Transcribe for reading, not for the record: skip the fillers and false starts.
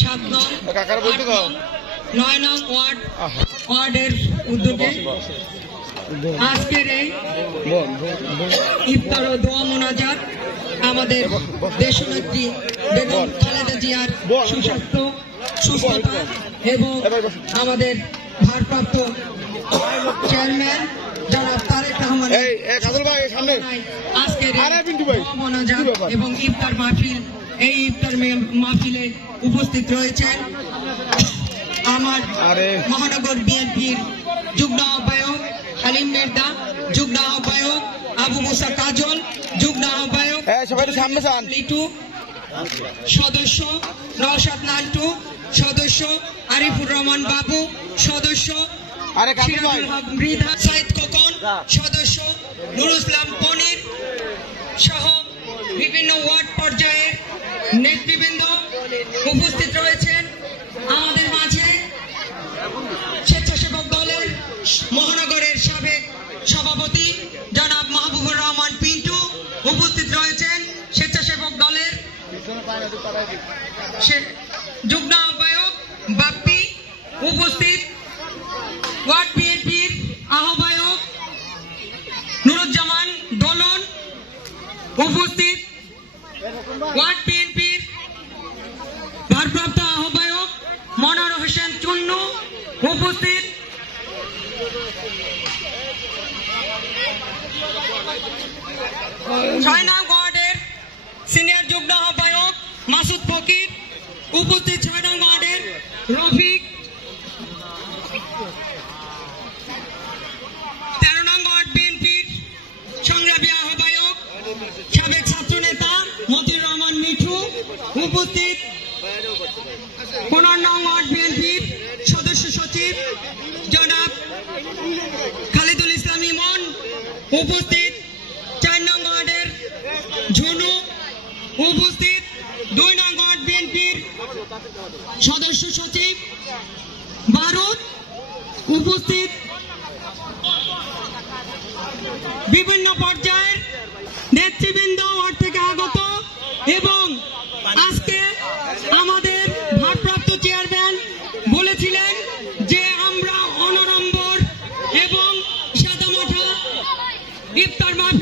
7 নং 9 নং ওয়ার্ডের উদ্যোগে আজকের এই ইফতার ও দোয়া মোনাজাত আমাদের দেশনেত্রী বেগম খালেদা জিয়ার সুস্বাস্থ্য সুস্থতা এবং আমাদের ভারপ্রাপ্ত চেয়ারম্যান জনাব তারেক রহমান আজকের মোনাজাত এবং ইফতার মাহফিল এই ইফতার মাহফিলে উপস্থিত রয়েছেন আমার মহানগর বিএনপির যুগ্ম আহ্বায়ক হালিম মির্জা, যুগ্ম আহ্বায়ক আবু মুসা কাজল, যুগ্ম আহ্বায়ক লিটু, সদস্য নওশাদ নান্টু, সদস্য আরিফুর রহমান বাবু, সদস্য সিরাজুল হক মৃধা, সাইদ খোকন, সদস্য নুরুল ইসলাম পনির সহ বিভিন্ন ওয়ার্ড পর্যায়ের নেতৃবৃন্দ উপস্থিত রয়েছেন। আমাদের মাঝে স্বেচ্ছাসেবক দলের মহানগরের সাবেক সভাপতি জনাব মাহবুবুর রহমান পিন্টু উপস্থিত রয়েছেন। স্বেচ্ছাসেবক দলের যুগ্ম আহ্বায়ক বাপ্পি উপস্থিত। ওয়ার্ড বিএনপির আহ্বায়ক নুরুজ্জামান দোলন উপস্থিত। ওয়ার্ড বিএনপির ভারপ্রাপ্ত আহ্বায়ক মনোয়ার হোসেন চুন্নু উপস্থিত। ছয় নং ওয়ার্ডের সিনিয়র যুগ্ম আহ্বায়ক মাসুদ ফকির উপস্থিত। 6 নং ওয়ার্ডের রফিক, 13 নং ওয়ার্ড বিএনপির সংগ্রামী আহ্বায়ক সাবেক ছাত্রনেতা মতিউর রহমান মিঠু উপস্থিত। 15 নং ওয়ার্ড বিএনপির সদস্য সচিব জনাব খালিদুল ইসলাম ইমন উপস্থিত। 4 নং ওয়ার্ডের ঝুনু উপস্থিত। 2 নং ওয়ার্ড বিএনপির সদস্য সচিব বারুদ উপস্থিত। বিভিন্ন